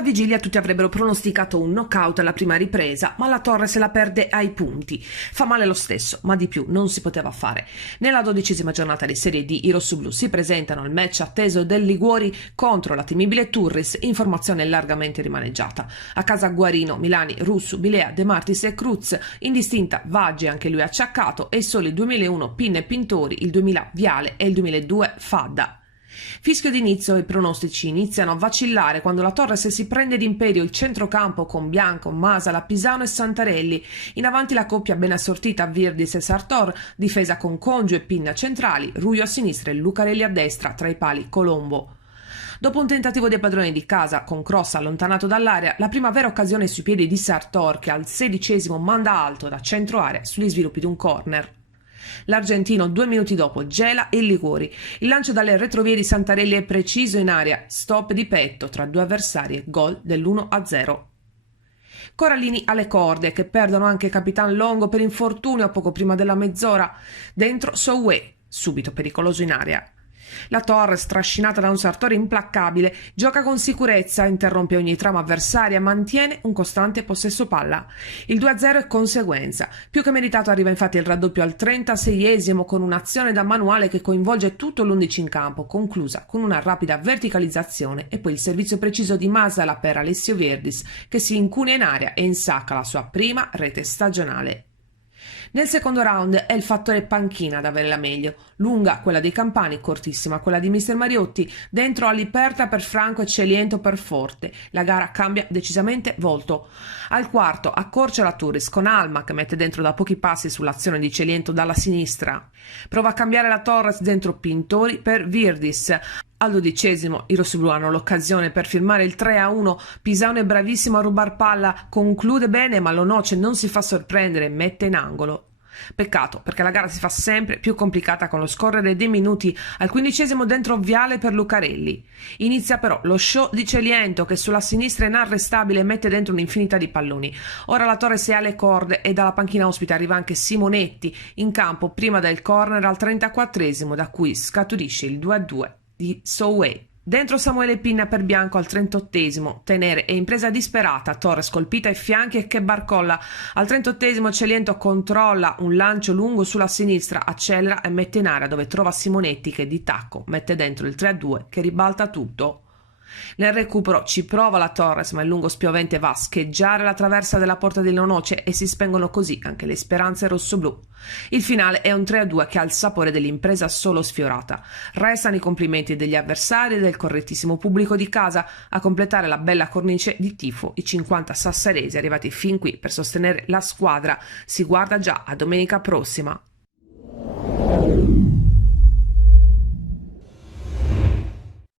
Alla vigilia tutti avrebbero pronosticato un knockout alla prima ripresa, ma la Torre se la perde ai punti. Fa male lo stesso, ma di più non si poteva fare. Nella 12ª giornata di Serie D i rossoblù si presentano al match atteso del Liguori contro la temibile Turris, in formazione largamente rimaneggiata. A casa Guarino, Milani, Russu, Bilea, De Martis e Cruz, indistinta Vaggi, anche lui acciaccato, e i soli 2001 Pinne e Pintori, il 2000 Viale e il 2002 Fadda. Fischio d'inizio e i pronostici iniziano a vacillare quando la Torres si prende d'imperio il centrocampo con Bianco, Masala, Pisano e Santarelli. In avanti la coppia ben assortita Virdis e Sartor, difesa con Congio e Pinna centrali, Ruio a sinistra e Lucarelli a destra, tra i pali Colombo. Dopo un tentativo dei padroni di casa, con cross allontanato dall'area, la prima vera occasione sui piedi di Sartor, che al 16° manda alto da centro area sugli sviluppi di un corner. L'argentino 2 minuti dopo gela il Liguori. Il lancio dalle retrovie di Santarelli è preciso in area, stop di petto tra due avversari e gol dell'1-0. Corallini alle corde, che perdono anche Capitan Longo per infortunio poco prima della mezz'ora. Dentro Soué, subito pericoloso in area. La Torres, trascinata da un Sartori implacabile, gioca con sicurezza, interrompe ogni trama avversaria e mantiene un costante possesso palla. Il 2-0 è conseguenza. Più che meritato arriva infatti il raddoppio al 36° con un'azione da manuale che coinvolge tutto l'11 in campo, conclusa con una rapida verticalizzazione e poi il servizio preciso di Masala per Alessio Virdis, che si incunea in area e insacca la sua prima rete stagionale. Nel secondo round è il fattore panchina ad avere la meglio, lunga quella dei Campani, cortissima quella di Mister Mariotti, dentro Aliperta per Franco e Celiento per Forte. La gara cambia decisamente volto. Al quarto accorcia la Turris con Alma, che mette dentro da pochi passi sull'azione di Celiento dalla sinistra. Prova a cambiare la Torres dentro Pintori per Virdis. Al 12° i rossoblù hanno l'occasione per firmare il 3-1, Pisano è bravissimo a rubar palla, conclude bene ma Lonoce non si fa sorprendere e mette in angolo. Peccato, perché la gara si fa sempre più complicata con lo scorrere dei minuti. Al 15° dentro Viale per Lucarelli. Inizia però lo show di Celiento, che sulla sinistra è inarrestabile e mette dentro un'infinità di palloni. Ora la Torre si ha le corde e dalla panchina ospite arriva anche Simonetti in campo prima del corner al 34°, da cui scaturisce il 2-2 di Soué. Dentro Samuele Pinna per Bianco al 38°, tenere e impresa disperata, Torres colpita ai fianchi e che barcolla. Al 38° Celiento controlla un lancio lungo sulla sinistra, accelera e mette in area, dove trova Simonetti che di tacco mette dentro il 3-2 che ribalta tutto. Nel recupero ci prova la Torres, ma il lungo spiovente va a scheggiare la traversa della porta di Lonoce e si spengono così anche le speranze rossoblù. Il finale è un 3-2 che ha il sapore dell'impresa solo sfiorata. Restano i complimenti degli avversari e del correttissimo pubblico di casa a completare la bella cornice di tifo. I 50 sassaresi arrivati fin qui per sostenere la squadra. Si guarda già a domenica prossima.